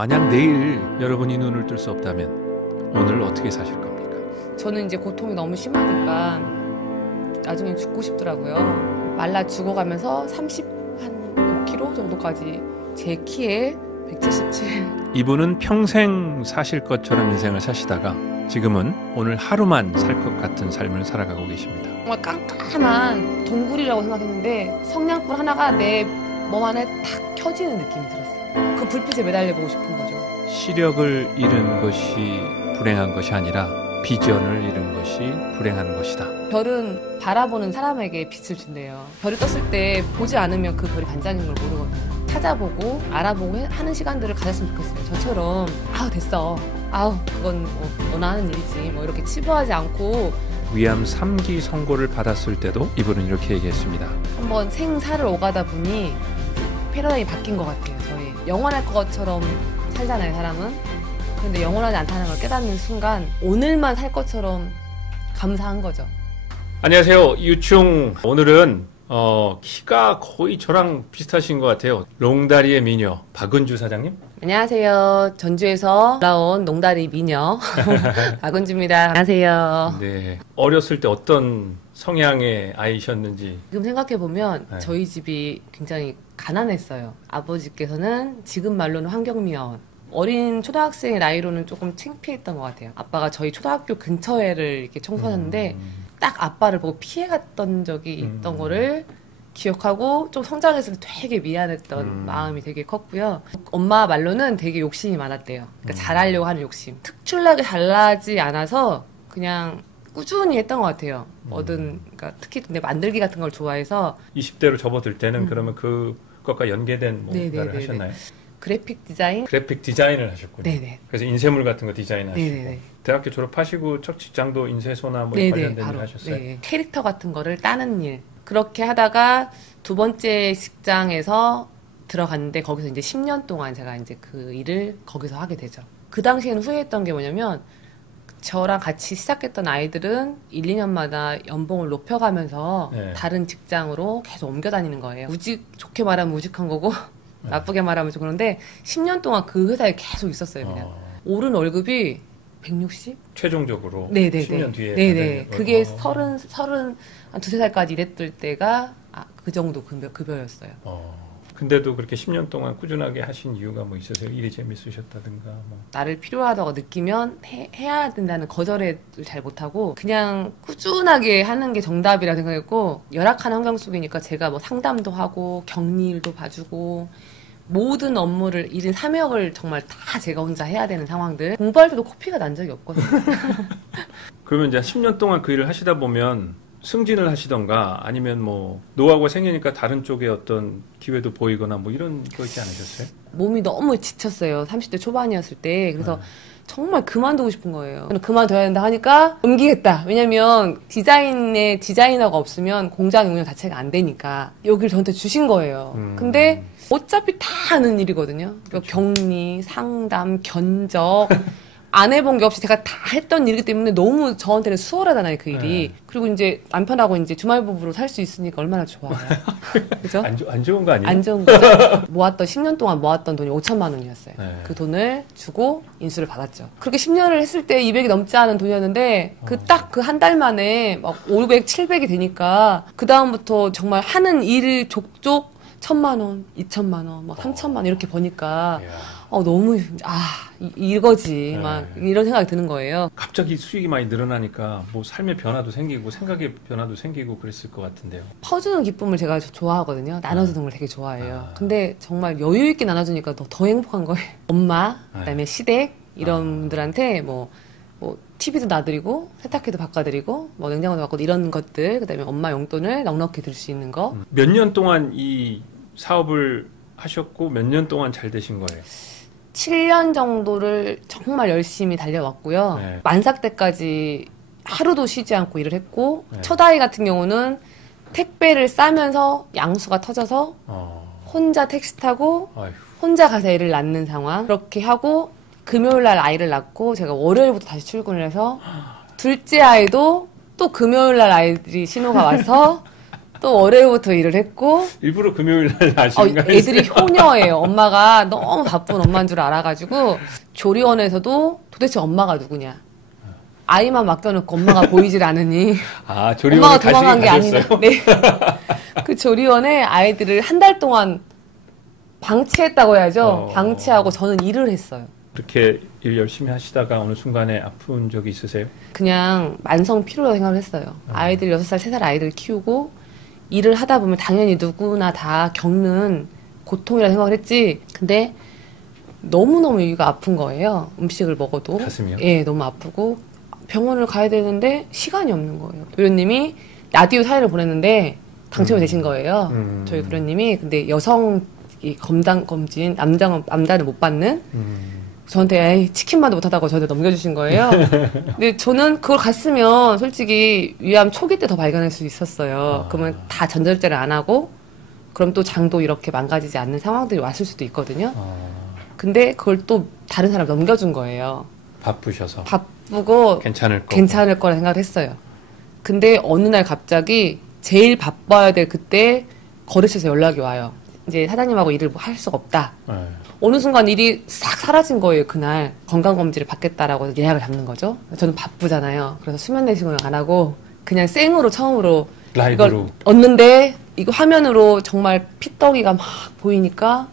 만약 내일 여러분이 눈을 뜰 수 없다면 오늘 어떻게 사실 겁니까? 저는 이제 고통이 너무 심하니까 나중에 죽고 싶더라고요. 말라 죽어가면서 35kg 정도까지 제 키에 177. 이분은 평생 사실 것처럼 인생을 사시다가 지금은 오늘 하루만 살 것 같은 삶을 살아가고 계십니다. 정말 깜깜한 동굴이라고 생각했는데 성냥불 하나가 내 몸 안에 탁 켜지는 느낌이 들었어요. 그 불빛에 매달려 보고 싶은 거죠. 시력을 잃은 것이 불행한 것이 아니라 비전을 잃은 것이 불행한 것이다. 별은 바라보는 사람에게 빛을 준대요. 별이 떴을 때 보지 않으면 그 별이 반짝인 걸 모르거든요. 찾아보고 알아보고 하는 시간들을 가졌으면 좋겠어요. 저처럼 아우 됐어, 아우 그건 뭐 너나 하는 일이지, 뭐 이렇게 치부하지 않고. 위암 3기 선고를 받았을 때도 이분은 이렇게 얘기했습니다. 한번 생사를 오가다 보니 패러다임이 바뀐 것 같아요. 저희 영원할 것처럼 살잖아요, 사람은. 그런데 영원하지 않다는 걸 깨닫는 순간 오늘만 살 것처럼 감사한 거죠. 안녕하세요, 유충. 오늘은 키가 거의 저랑 비슷하신 것 같아요. 롱다리의 미녀 박은주 사장님. 안녕하세요. 전주에서 나온 농다리 미녀 박은주입니다. 안녕하세요. 네. 어렸을 때 어떤 성향의 아이셨는지. 지금 생각해보면 네. 저희 집이 굉장히 가난했어요. 아버지께서는 지금 말로는 환경미화원. 어린 초등학생의 나이로는 조금 창피했던 것 같아요. 아빠가 저희 초등학교 근처에를 이렇게 청소하는데 딱 아빠를 보고 피해갔던 적이 있던 거를 기억하고 좀 성장했을 때 되게 미안했던 마음이 되게 컸고요. 엄마 말로는 되게 욕심이 많았대요. 그러니까 잘하려고 하는 욕심. 특출나게 잘나지 않아서 그냥 꾸준히 했던 것 같아요. 그러니까 특히 근데 만들기 같은 걸 좋아해서 20대로 접어들 때는 그러면 그것과 연계된 뭔가를 하셨나요? 그래픽 디자인? 그래픽 디자인을 하셨군요. 네네. 그래서 인쇄물 같은 거 디자인하시고. 네네네. 대학교 졸업하시고 첫 직장도 인쇄소나 뭐 네네, 관련된 일 바로. 하셨어요? 네. 캐릭터 같은 거를 따는 일. 그렇게 하다가 두 번째 직장에서 들어갔는데 거기서 이제 10년 동안 제가 이제 그 일을 거기서 하게 되죠. 그 당시에는 후회했던 게 뭐냐면 저랑 같이 시작했던 아이들은 1, 2년마다 연봉을 높여가면서 네. 다른 직장으로 계속 옮겨 다니는 거예요. 좋게 말하면 우직한 거고 나쁘게 말하면 좀 그런데 10년 동안 그 회사에 계속 있었어요. 그냥 오른 월급이 160? 최종적으로 네네네. 10년 뒤에 네네. 그게 한 두세 살까지 일했을 때가 그 정도 급여였어요. 근데도 그렇게 10년 동안 꾸준하게 하신 이유가 뭐 있으세요? 일이 재밌으셨다든가 뭐. 나를 필요하다고 느끼면 해야 된다는 거절을 잘 못하고 그냥 꾸준하게 하는 게 정답이라 생각했고, 열악한 환경 속이니까 제가 뭐 상담도 하고 격리일도 봐주고 모든 업무를 1인 3역을 정말 다 제가 혼자 해야 되는 상황들. 공부할 때도 코피가 난 적이 없거든요. 그러면 이제 10년 동안 그 일을 하시다 보면 승진을 하시던가 아니면 뭐 노하우가 생기니까 다른 쪽에 어떤 기회도 보이거나 뭐 이런 거 있지 않으셨어요? 몸이 너무 지쳤어요. 30대 초반이었을 때. 그래서 정말 그만두고 싶은 거예요. 그만둬야 된다 하니까 옮기겠다. 왜냐면 디자이너가 없으면 공장 운영 자체가 안 되니까 여기를 저한테 주신 거예요. 근데 어차피 다 하는 일이거든요. 그러니까 격리, 상담, 견적 안 해본 게 없이 제가 다 했던 일이기 때문에 너무 저한테는 수월하잖아요, 그 일이. 네. 그리고 이제 남편하고 이제 주말 부부로 살 수 있으니까 얼마나 좋아요. 그죠? 안 좋은 거 아니에요? 안 좋은 거죠. 10년 동안 모았던 돈이 5천만 원이었어요. 네. 그 돈을 주고 인수를 받았죠. 그렇게 10년을 했을 때 200이 넘지 않은 돈이었는데 딱 그 한 달 만에 막 500, 700이 되니까 그 다음부터 정말 하는 일 족족 1,000만 원, 2,000만 원, 막 3,000만 원 이렇게 버니까 너무 이거지 막 이런 생각이 드는 거예요. 갑자기 수익이 많이 늘어나니까 뭐 삶의 변화도 생기고 생각의 변화도 생기고 그랬을 것 같은데요. 퍼주는 기쁨을 제가 좋아하거든요. 나눠주는 걸 되게 좋아해요. 근데 정말 여유 있게 나눠주니까 더 행복한 거예요. 엄마, 그다음에 시댁 이런 분들한테 뭐 TV도 놔드리고 세탁기도 바꿔드리고 뭐 냉장고도 바꿔드리고 이런 것들, 그다음에 엄마 용돈을 넉넉히 들 수 있는 거. 몇 년 동안 이 사업을 하셨고 몇 년 동안 잘 되신 거예요? 7년 정도를 정말 열심히 달려왔고요. 네. 만삭 때까지 하루도 쉬지 않고 일을 했고, 네. 첫 아이 같은 경우는 택배를 싸면서 양수가 터져서 혼자 택시 타고 아휴. 혼자 가서 애를 낳는 상황. 그렇게 하고 금요일 날 아이를 낳고 제가 월요일부터 다시 출근을 해서 둘째 아이도 또 금요일 날 아이들이 신호가 와서 또 월요일부터 일을 했고 일부러 금요일 날 하시는 거 아니에요? 애들이 효녀예요. 엄마가 너무 바쁜 엄마인 줄 알아가지고 조리원에서도 도대체 엄마가 누구냐. 아이만 맡겨놓고 엄마가 보이질 않으니 아, 조리원에 엄마가 도망간 게 가셨어요? 아니라 네. 그 조리원에 아이들을 한 달 동안 방치했다고 해야죠. 방치하고 저는 일을 했어요. 그렇게 일 열심히 하시다가 어느 순간에 아픈 적이 있으세요? 그냥 만성 피로라고 생각을 했어요. 아이들 6살, 3살 아이들 키우고 일을 하다 보면 당연히 누구나 다 겪는 고통이라고 생각을 했지. 근데 너무너무 여기가 아픈 거예요. 음식을 먹어도. 가슴이요? 예, 너무 아프고 병원을 가야 되는데 시간이 없는 거예요. 도련님이 라디오 사연을 보냈는데 당첨이 되신 거예요. 저희 도련님이. 근데 여성 검진, 남자는 못 받는 저한테 에이, 치킨만도 못하다고 저한테 넘겨주신 거예요. 근데 저는 그걸 갔으면 솔직히 위암 초기 때 더 발견할 수 있었어요. 그러면 다 전절제를 안 하고 그럼 또 장도 이렇게 망가지지 않는 상황들이 왔을 수도 있거든요. 근데 그걸 또 다른 사람 넘겨준 거예요. 바쁘셔서. 바쁘고 괜찮을 거라 생각을 했어요. 근데 어느 날 갑자기 제일 바빠야 될 그때 거래처에서 연락이 와요. 이제 사장님하고 일을 할 수가 없다. 네. 어느 순간 일이 싹 사라진 거예요. 그날 건강검진을 받겠다라고 예약을 잡는 거죠. 저는 바쁘잖아요. 그래서 수면 내시경을 안 하고 그냥 생으로 처음으로 라이브로 이걸 얻는데 이거 화면으로 정말 피떡이가 막 보이니까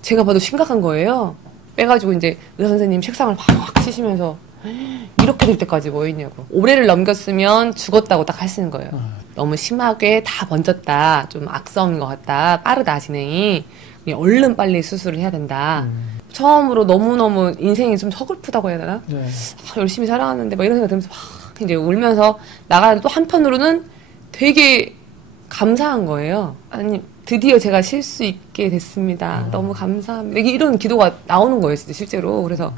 제가 봐도 심각한 거예요. 빼가지고 이제 의사 선생님 책상을 확 치시면서 이렇게 될 때까지 뭐 있냐고. 올해를 넘겼으면 죽었다고 딱 하시는 거예요. 너무 심하게 다 번졌다. 좀 악성인 것 같다. 빠르다 진행이. 얼른 빨리 수술을 해야 된다. 처음으로 너무너무 인생이 좀 서글프다고 해야 되나? 네. 열심히 살아왔는데 막 이런 생각 들면서 막 이제 울면서 나가는데 또 한편으로는 되게 감사한 거예요. 아니 드디어 제가 쉴 수 있게 됐습니다. 너무 감사합니다. 이런 기도가 나오는 거예요, 진짜 실제로. 그래서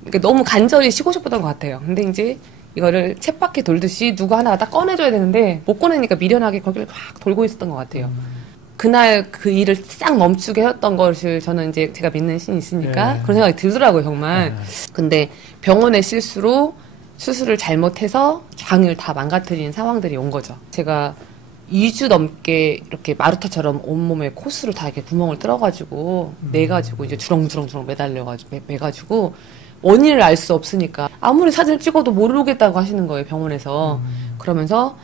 그러니까 너무 간절히 쉬고 싶었던 것 같아요. 근데 이제 이거를 쳇바퀴 돌듯이 누구 하나가 딱 꺼내줘야 되는데 못 꺼내니까 미련하게 거기를 막 돌고 있었던 것 같아요. 그날 그 일을 싹 멈추게 했던 것을 저는 이제 제가 믿는 신이 있으니까 네. 그런 생각이 들더라고요, 정말. 근데 병원의 실수로 수술을 잘못해서 장을 다 망가뜨리는 상황들이 온 거죠. 제가 2주 넘게 이렇게 마루타처럼 온몸에 코스를 다 이렇게 구멍을 뚫어가지고 내가지고 이제 주렁주렁 매가지고 원인을 알 수 없으니까 아무리 사진을 찍어도 모르겠다고 하시는 거예요, 병원에서. 그러면서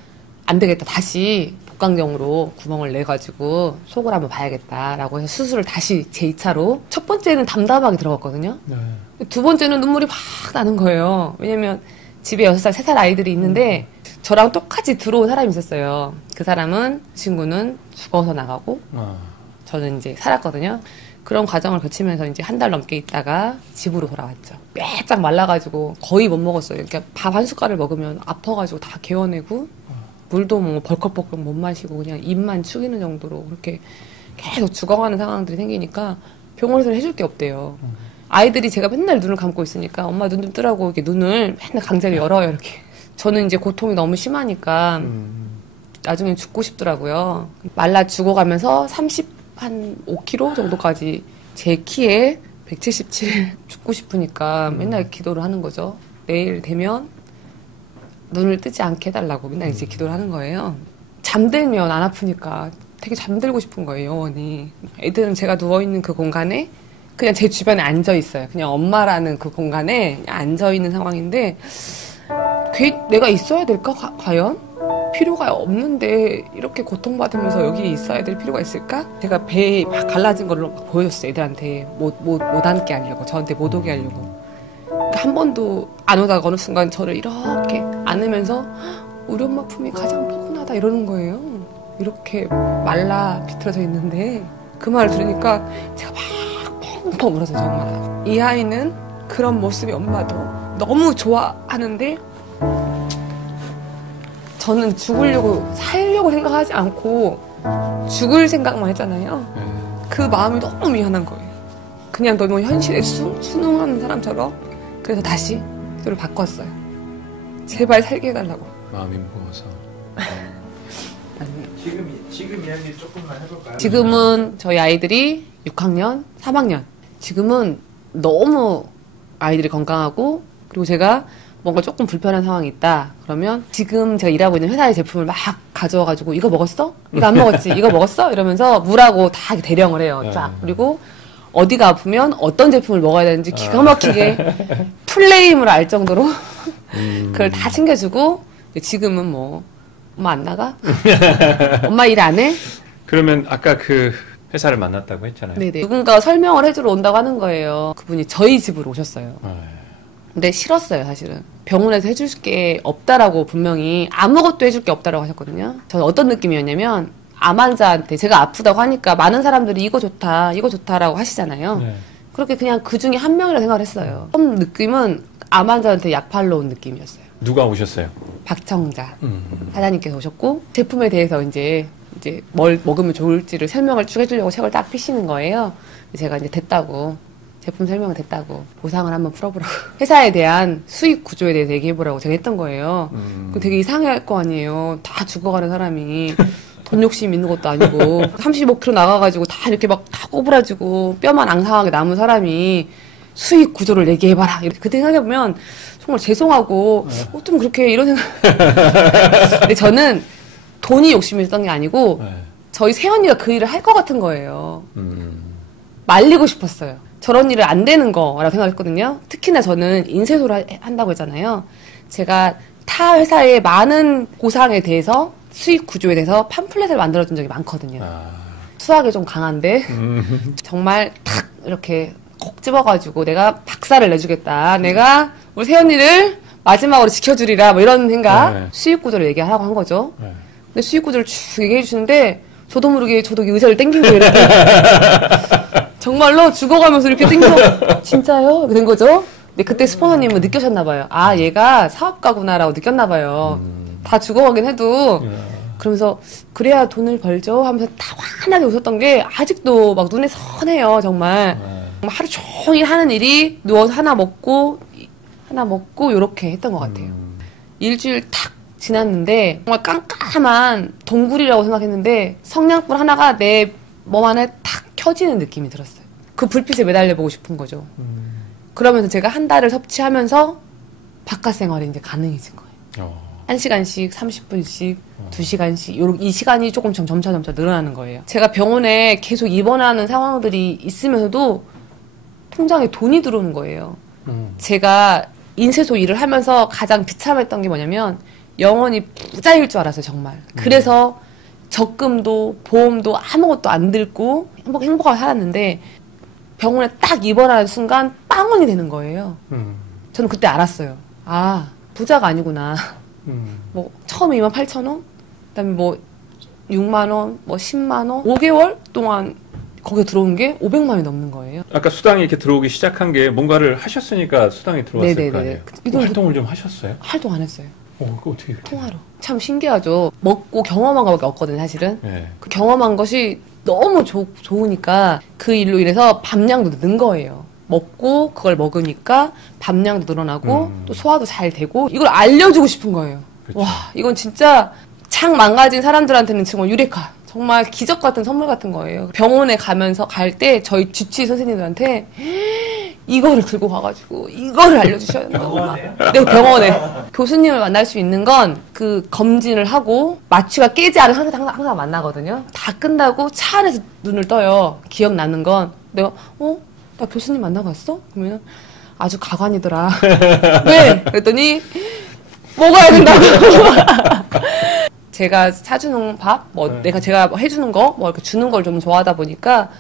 안 되겠다, 다시 복강경으로 구멍을 내가지고 속을 한번 봐야겠다라고 해서 수술을 다시 제2차로 첫 번째는 담담하게 들어갔거든요. 네. 두 번째는 눈물이 막 나는 거예요. 왜냐면 집에 6살, 3살 아이들이 있는데 저랑 똑같이 들어온 사람이 있었어요. 그 사람은 친구는 죽어서 나가고 저는 이제 살았거든요. 그런 과정을 거치면서 이제 한 달 넘게 있다가 집으로 돌아왔죠. 빼짝 말라가지고 거의 못 먹었어요. 그러니까 밥 한 숟갈을 먹으면 아파가지고 다 개워내고 물도 뭐 벌컥벌컥 못 마시고 그냥 입만 축이는 정도로 그렇게 계속 죽어가는 상황들이 생기니까 병원에서는 해줄 게 없대요. 아이들이 제가 맨날 눈을 감고 있으니까 엄마 눈 좀 뜨라고 이렇게 눈을 맨날 강제로 열어요, 이렇게. 저는 이제 고통이 너무 심하니까 나중에 죽고 싶더라고요. 말라 죽어가면서 35kg 정도까지 제 키에 177 죽고 싶으니까 맨날 기도를 하는 거죠. 내일 되면 눈을 뜨지 않게 해달라고 맨날 이제 기도를 하는 거예요. 잠들면 안 아프니까 되게 잠들고 싶은 거예요, 영원히. 애들은 제가 누워있는 그 공간에 그냥 제 주변에 앉아있어요. 그냥 엄마라는 그 공간에 그냥 앉아있는 상황인데 내가 있어야 될까? 과연? 필요가 없는데 이렇게 고통받으면서 여기 있어야 될 필요가 있을까? 제가 배에 막 갈라진 거를 막 보여줬어요, 애들한테. 못 앉게 하려고, 저한테 못 오게 하려고. 그러니까 한 번도 안 오다가 어느 순간 저를 이렇게 안으면서 우리 엄마 품이 가장 포근하다 이러는 거예요. 이렇게 말라 비틀어져 있는데 그 말을 들으니까 제가 막 펑펑 울어서 정말. 이 아이는 그런 모습이 엄마도 너무 좋아하는데 저는 살려고 생각하지 않고 죽을 생각만 했잖아요. 그 마음이 너무 미안한 거예요. 그냥 너무 현실에 순응하는 사람처럼. 그래서 다시 기도를 바꿨어요. 제발 살게 해달라고. 마음이 무거워서. 지금 이야기 조금만 해볼까요? 지금은 저희 아이들이 6학년, 3학년. 지금은 너무 아이들이 건강하고 그리고 제가 뭔가 조금 불편한 상황이 있다. 그러면 지금 제가 일하고 있는 회사의 제품을 막 가져와가지고 이거 먹었어? 이거 안 먹었지? 이거 먹었어? 이러면서 물하고 다 대령을 해요. 쫙. 그리고 어디가 아프면 어떤 제품을 먹어야 되는지 기가 막히게 풀네임을 알 정도로 그걸 다 챙겨주고 지금은 뭐 엄마 안 나가? 엄마 일 안 해? 그러면 아까 그 회사를 만났다고 했잖아요. 네네. 누군가 설명을 해주러 온다고 하는 거예요. 그분이 저희 집으로 오셨어요. 근데 싫었어요, 사실은. 병원에서 해줄 게 없다라고 분명히 아무것도 해줄 게 없다라고 하셨거든요. 저는 어떤 느낌이었냐면 암 환자한테 제가 아프다고 하니까 많은 사람들이 이거 좋다, 이거 좋다라고 하시잖아요. 네. 그렇게 그냥 그 중에 한 명이라 생각을 했어요. 처음 느낌은 암 환자한테 약 팔러 온 느낌이었어요. 누가 오셨어요? 박청자 사장님께서 오셨고 제품에 대해서 이제 뭘 먹으면 좋을지를 설명을 쭉 해주려고 책을 딱 피시는 거예요. 제가 이제 됐다고 제품 설명은 됐다고 보상을 한번 풀어보라고 회사에 대한 수익 구조에 대해서 얘기해보라고 제가 했던 거예요. 그럼 되게 이상할 거 아니에요. 다 죽어가는 사람이 돈 욕심 있는 것도 아니고 35kg 나가가지고 다 이렇게 막 다 꼬부라지고 뼈만 앙상하게 남은 사람이 수익 구조를 얘기해봐라. 그때 생각해보면 정말 죄송하고 좀 그렇게 이런 생각 근데 저는 돈이 욕심이 있었던 게 아니고 저희 새언니가 그 일을 할 것 같은 거예요. 말리고 싶었어요. 저런 일을 안 되는 거라고 생각했거든요. 특히나 저는 인쇄소를 한다고 했잖아요. 제가 타 회사의 많은 고상에 대해서 수익 구조에 대해서 팜플렛을 만들어준 적이 많거든요. 수학에 좀 강한데 정말 탁 이렇게 콕 집어가지고 내가 박사를 내주겠다. 내가 우리 새언니를 마지막으로 지켜주리라 뭐 이런 생각 수익 구조를 얘기하라고 한 거죠. 근데 수익 구조를 쭉 얘기해 주시는데 저도 모르게 저도 의자를 땡기고 이렇게 정말로 죽어가면서 이렇게 땡겨 진짜요? 이렇게 된 거죠. 근데 그때 스포너님은 느끼셨나 봐요. 아 얘가 사업가구나라고 느꼈나 봐요. 다 죽어가긴 해도 그러면서 그래야 돈을 벌죠 하면서 다 환하게 웃었던 게 아직도 막 눈에 선해요. 정말 하루 종일 하는 일이 누워서 하나 먹고 요렇게 했던 것 같아요. 일주일 탁 지났는데 정말 깜깜한 동굴이라고 생각했는데 성냥불 하나가 내 몸 안에 탁 켜지는 느낌이 들었어요. 그 불빛에 매달려보고 싶은 거죠. 그러면서 제가 한 달을 섭취하면서 바깥 생활이 이제 가능해진 거예요. 1시간씩 30분씩 2시간씩 이 시간이 조금 점차 늘어나는 거예요. 제가 병원에 계속 입원하는 상황들이 있으면서도 통장에 돈이 들어오는 거예요. 제가 인쇄소 일을 하면서 가장 비참했던 게 뭐냐면 영원히 부자일 줄 알았어요. 정말. 그래서 적금도 보험도 아무것도 안 들고 행복하게 살았는데 병원에 딱 입원하는 순간 빵원이 되는 거예요. 저는 그때 알았어요. 아 부자가 아니구나. 뭐 처음에 28,000원, 그다음에 뭐 6만 원, 뭐 10만 원, 5개월 동안 거기에 들어온 게 500만 원이 넘는 거예요. 아까 수당이 이렇게 들어오기 시작한 게 뭔가를 하셨으니까 수당이 들어왔을 네네네. 거 아니에요? 활동을 좀 하셨어요? 활동 안 했어요. 그거 어떻게 이렇게 통화로. 참 신기하죠. 먹고 경험한 것밖에 없거든요, 사실은. 네. 그 경험한 것이 너무 좋으니까 그 일로 인해서 밥량도 는 거예요. 먹고 그걸 먹으니까 밥량도 늘어나고 또 소화도 잘 되고 이걸 알려주고 싶은 거예요. 그쵸. 와 이건 진짜 창 망가진 사람들한테는 정말 유레카 정말 기적 같은 선물 같은 거예요. 병원에 가면서 갈 때 저희 주치의 선생님들한테 이거를 들고 가가지고 이거를 알려주셔야 된다고. 네, 병원에. 교수님을 만날 수 있는 건 그 검진을 하고 마취가 깨지 않은 상태에서 항상 만나거든요. 다 끝나고 차 안에서 눈을 떠요. 기억나는 건 내가 나 교수님 만나봤어? 그러면 아주 가관이더라. 왜? 그랬더니 먹어야 된다고. 제가 사주는 밥, 제가 해주는 거, 이렇게 주는 걸 좀 좋아하다 보니까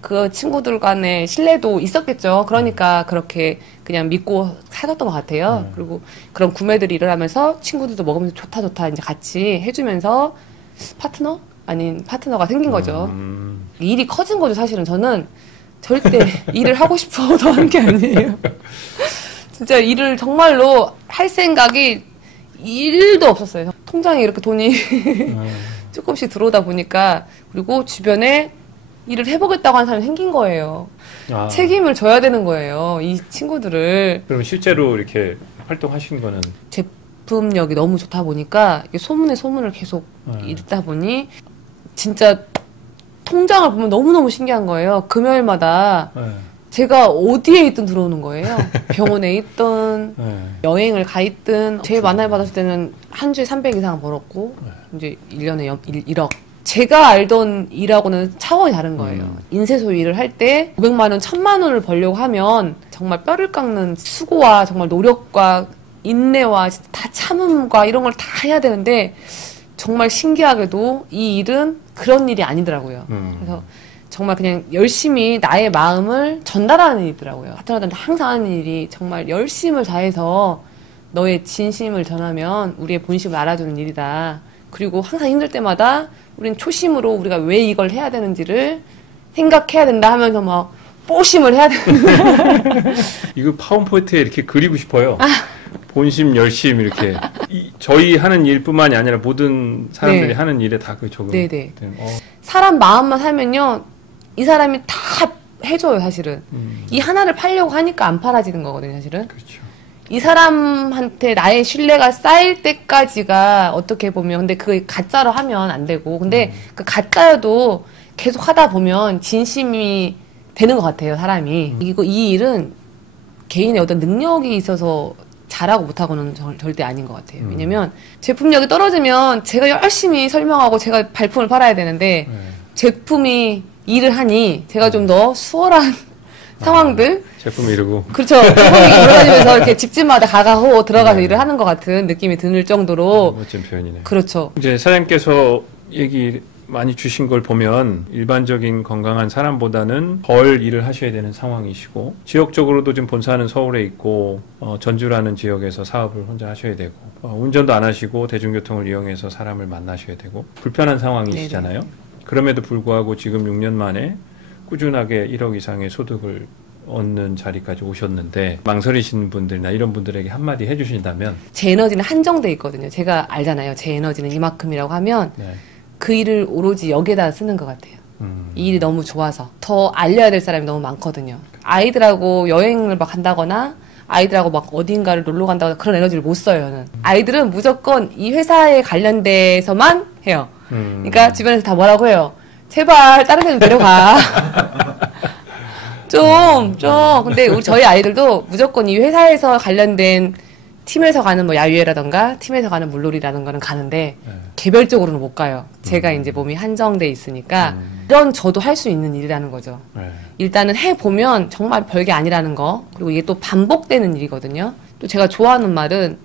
그 친구들 간의 신뢰도 있었겠죠. 그러니까 그렇게 그냥 믿고 사줬던 것 같아요. 그리고 그런 구매들이 일어나면서 친구들도 먹으면서 좋다 이제 같이 해주면서 파트너? 아닌 파트너가 생긴 거죠. 일이 커진 거죠, 사실은. 저는 절대 일을 하고 싶어서 하는 게 아니에요. 진짜 일을 정말로 할 생각이 1도 없었어요. 통장에 이렇게 돈이 조금씩 들어오다 보니까 그리고 주변에 일을 해보겠다고 하는 사람이 생긴 거예요. 책임을 져야 되는 거예요. 이 친구들을. 그럼 실제로 이렇게 활동하신 거는? 제품력이 너무 좋다 보니까 소문에 소문을 계속 읽다 보니 진짜 통장을 보면 너무너무 신기한 거예요. 금요일마다 제가 어디에 있든 들어오는 거예요. 병원에 있든 네. 여행을 가 있든 제일 많이 받았을 때는 한 주에 300 이상 벌었고 이제 1년에 1억. 제가 알던 일하고는 차원이 다른 거예요. 인쇄소 일을 할 때 500만 원, 1000만 원을 벌려고 하면 정말 뼈를 깎는 수고와 정말 노력과 인내와 다 참음과 이런 걸 다 해야 되는데 정말 신기하게도 이 일은 그런 일이 아니더라고요. 그래서 정말 그냥 열심히 나의 마음을 전달하는 일이더라고요. 파트너들한테 항상 하는 일이 정말 열심을 다해서 너의 진심을 전하면 우리의 본심을 알아주는 일이다. 그리고 항상 힘들 때마다 우린 초심으로 우리가 왜 이걸 해야 되는지를 생각해야 된다 하면서 막 뽀심을 해야 되는 이거 파워포인트에 이렇게 그리고 싶어요. 본심, 열심 이렇게 저희 하는 일뿐만이 아니라 모든 사람들이 네. 하는 일에 다 그 적용. 네네. 사람 마음만 살면요 이 사람이 다 해줘요 사실은. 이 하나를 팔려고 하니까 안 팔아지는 거거든요 사실은. 그렇죠. 이 사람한테 나의 신뢰가 쌓일 때까지가 어떻게 보면 근데 그게 가짜로 하면 안 되고 근데 그 가짜여도 계속 하다 보면 진심이 되는 것 같아요 사람이. 이 일은 개인의 어떤 능력이 있어서 잘하고 못하고는 절대 아닌 것 같아요. 왜냐면 제품력이 떨어지면 제가 열심히 설명하고 제가 발품을 팔아야 되는데 제품이 일을 하니 제가 좀 더 수월한 상황들 제품 이르고 그렇죠. 제품이 돌아다니면서 이렇게 집집마다 가가고 들어가서 일을 하는 것 같은 느낌이 들 정도로 멋진 표현이네요. 그렇죠. 이제 사장님께서 얘기 많이 주신 걸 보면 일반적인 건강한 사람보다는 덜 일을 하셔야 되는 상황이시고 지역적으로도 지금 본사는 서울에 있고 전주라는 지역에서 사업을 혼자 하셔야 되고 운전도 안 하시고 대중교통을 이용해서 사람을 만나셔야 되고 불편한 상황이시잖아요. 네네. 그럼에도 불구하고 지금 6년 만에 꾸준하게 1억 이상의 소득을 얻는 자리까지 오셨는데 망설이시는 분들이나 이런 분들에게 한마디 해주신다면 제 에너지는 한정돼 있거든요. 제가 알잖아요. 제 에너지는 이만큼이라고 하면 네. 그 일을 오로지 여기에다 쓰는 것 같아요. 이 일이 너무 좋아서 더 알려야 될 사람이 너무 많거든요. 아이들하고 여행을 막 간다거나 아이들하고 막 어딘가를 놀러 간다거나 그런 에너지를 못 써요. 저는. 아이들은 무조건 이 회사에 관련돼서만 해요. 그러니까 주변에서 다 뭐라고 해요. 제발 다른 데는 데려가. 좀. 근데 저희 아이들도 무조건 이 회사에서 관련된 팀에서 가는 뭐 야유회라던가 팀에서 가는 물놀이라던가는 가는데 개별적으로는 못 가요. 제가 이제 몸이 한정돼 있으니까 이런 저도 할 수 있는 일이라는 거죠. 일단은 해보면 정말 별게 아니라는 거. 그리고 이게 또 반복되는 일이거든요. 또 제가 좋아하는 말은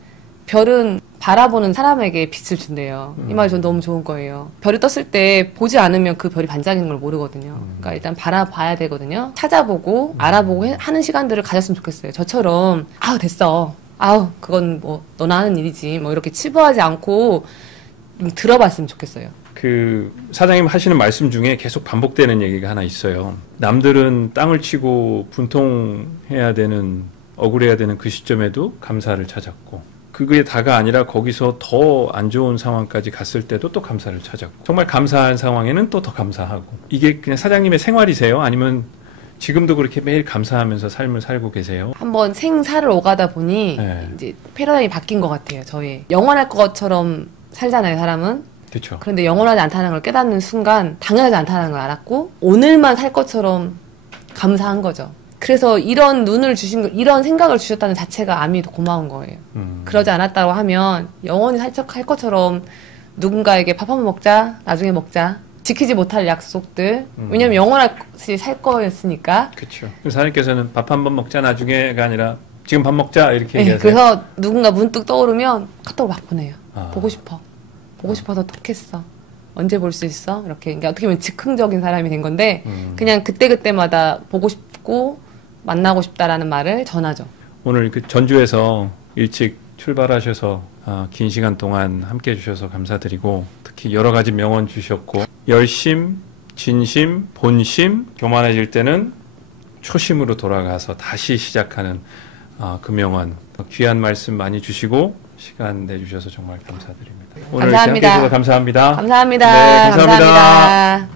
별은 바라보는 사람에게 빛을 준대요. 이 말이 전 너무 좋은 거예요. 별이 떴을 때 보지 않으면 그 별이 반짝이는 걸 모르거든요. 그러니까 일단 바라봐야 되거든요. 찾아보고 알아보고 하는 시간들을 가졌으면 좋겠어요. 저처럼 아우 됐어. 아우 그건 뭐 너나 하는 일이지. 뭐 이렇게 치부하지 않고 좀 들어봤으면 좋겠어요. 그 사장님 하시는 말씀 중에 계속 반복되는 얘기가 하나 있어요. 남들은 땅을 치고 분통해야 되는 억울해야 되는 그 시점에도 감사를 찾았고 그게 다가 아니라 거기서 더 안 좋은 상황까지 갔을 때도 또 감사를 찾았고 정말 감사한 상황에는 또 더 감사하고 이게 그냥 사장님의 생활이세요? 아니면 지금도 그렇게 매일 감사하면서 삶을 살고 계세요? 한번 생사를 오가다 보니 이제 패러다임이 바뀐 것 같아요. 저희 영원할 것처럼 살잖아요, 사람은. 그렇죠. 그런데 영원하지 않다는 걸 깨닫는 순간 당연하지 않다는 걸 알았고 오늘만 살 것처럼 감사한 거죠. 그래서 이런 눈을 주신, 이런 생각을 주셨다는 자체가 아미 고마운 거예요. 그러지 않았다고 하면 영원히 할 것처럼 누군가에게 밥 한번 먹자, 나중에 먹자. 지키지 못할 약속들. 왜냐면 영원히 살 거였으니까. 그렇죠. 사장님께서는 밥 한번 먹자 나중에가 아니라 지금 밥 먹자 이렇게 얘기하세요. 그래서 누군가 문득 떠오르면 카톡을 막 보내요. 보고 싶어. 보고 싶어서 톡 했어. 언제 볼 수 있어? 이렇게. 그러니까 어떻게 보면 즉흥적인 사람이 된 건데 그냥 그때그때마다 보고 싶고 만나고 싶다라는 말을 전하죠. 오늘 그 전주에서 일찍 출발하셔서 긴 시간 동안 함께 해주셔서 감사드리고 특히 여러 가지 명언 주셨고 열심, 진심, 본심, 교만해질 때는 초심으로 돌아가서 다시 시작하는 그 명언 귀한 말씀 많이 주시고 시간 내주셔서 정말 감사드립니다. 오늘 감사합니다. 함께 해주셔서 감사합니다. 감사합니다. 네, 감사합니다. 감사합니다.